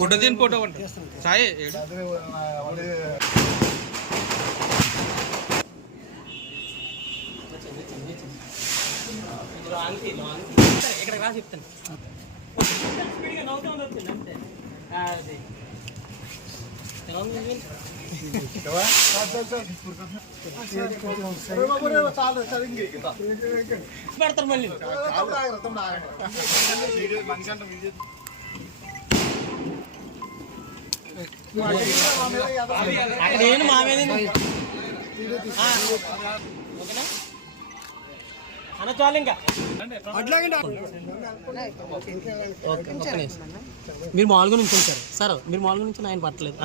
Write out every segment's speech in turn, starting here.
గుడ్డ దీని ఫోటో ఒకటి. సాయి ఇక్కడ రా చెప్తాను. స్పీడ్గా నవ్వుతూ ఉండొచ్చు అంతే పెడతారు మళ్ళీ అక్కడ ఏంటి ఓకేనా అన్న చాలు ఇంకా మీరు మామూలుగా నుంచి సార్ సార్ మీరు మామూలుగా నుంచి ఆయన పట్టలేదు.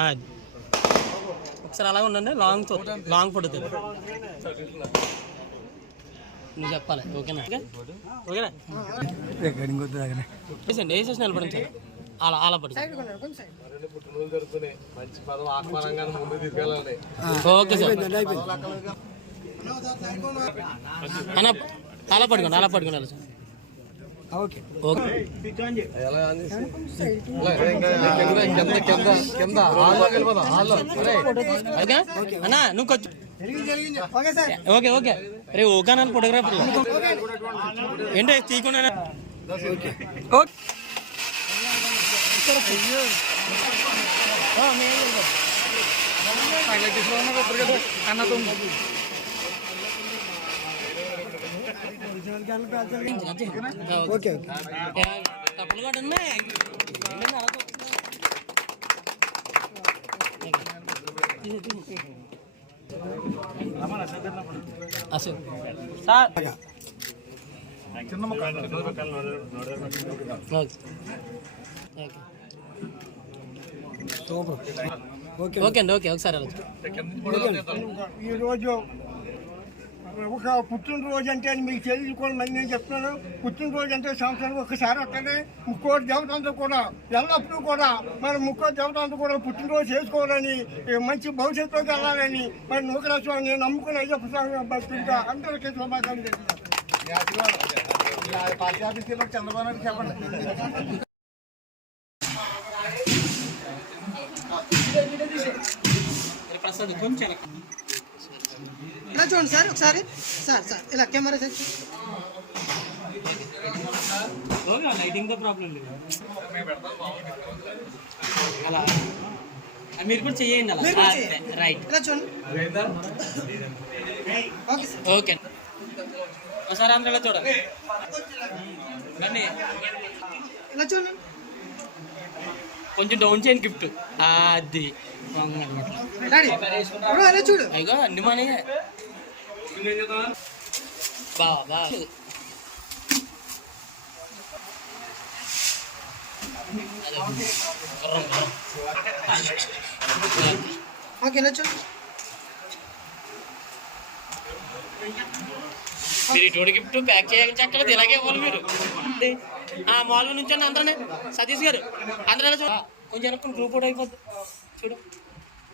ఒకసారి అలాగే ఉండండి లాంగ్ లాంగ్ తీయండి. నువ్వు చెప్పాలి ఓకేనా? ఓకే? ఓకేనా వేసండి వేసేసి అలా అలా పడి ఓకే సార్. అలా పడుకోండి అలా పడుకోండి అలా సార్. అన్న నువ్వు కొంచెం ఓకే ఓకే రే ఓకే అన్న ఫోటోగ్రాఫర్ ఏంటి తీయకుండా ఓకే. సార్. ఓకే. ఓకే అండి ఓకే ఒకసారి ఈరోజు ఒక పుట్టినరోజు అంటే మీకు తెలియదు కూడా మరి నేను చెప్తున్నాను. పుట్టినరోజు అంటే సంవత్సరానికి ఒకసారి వస్తుంది ముక్కోటి దేవతంతో కూడా ఎల్లప్పుడూ కూడా మరి ముక్కోటి దేవతంతో కూడా పుట్టినరోజు చేసుకోవాలని మంచి భవిష్యత్తులోకి వెళ్ళాలని మరి నూకరా స్వామి నేను నమ్ముకుని అయ్యప్ప స్వామి భక్తుడిగా అందరికీ శుభాకాంక్షలు చంద్రబాబు నాయుడు చెప్పండి ప్రసాద్ కొంచెం ఇలా చూడండి సార్ ఒకసారి. సార్ సార్ ఇలా కెమెరా ఓకే లైటింగ్తో ప్రాబ్లం లేదు. అలా. మీరు కూడా చేయండి అలా. రైట్. ఇలా చూడండి. Okay sir. ఓకే. ఒకసారి అందరూ ఇలా చూడండి. ఇలా చూడండి. కొంచెం డౌన్ చేయండి గిఫ్ట్. అది. అలా చూడు. అయ్యో అన్ని మనయే. బా బా ఓకే మీరు ఇటువంటి గిఫ్ట్ ప్యాక్ చేయక్కర్లేదు ఇలాగే ఇవ్వాలి మీరు ఆ మామూలుగా నుంచి అందరూ సతీష్ గారు అందరూ చూడ కొంచెం గ్రూప్ అవుట్ అయిపోద్ది చూడు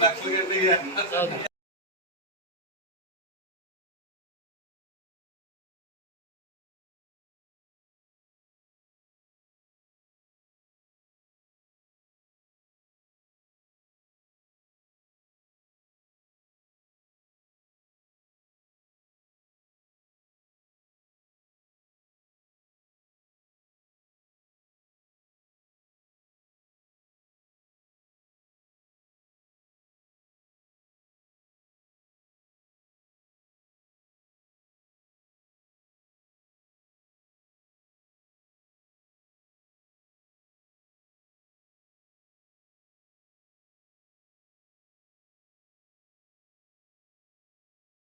సార్ ఓకే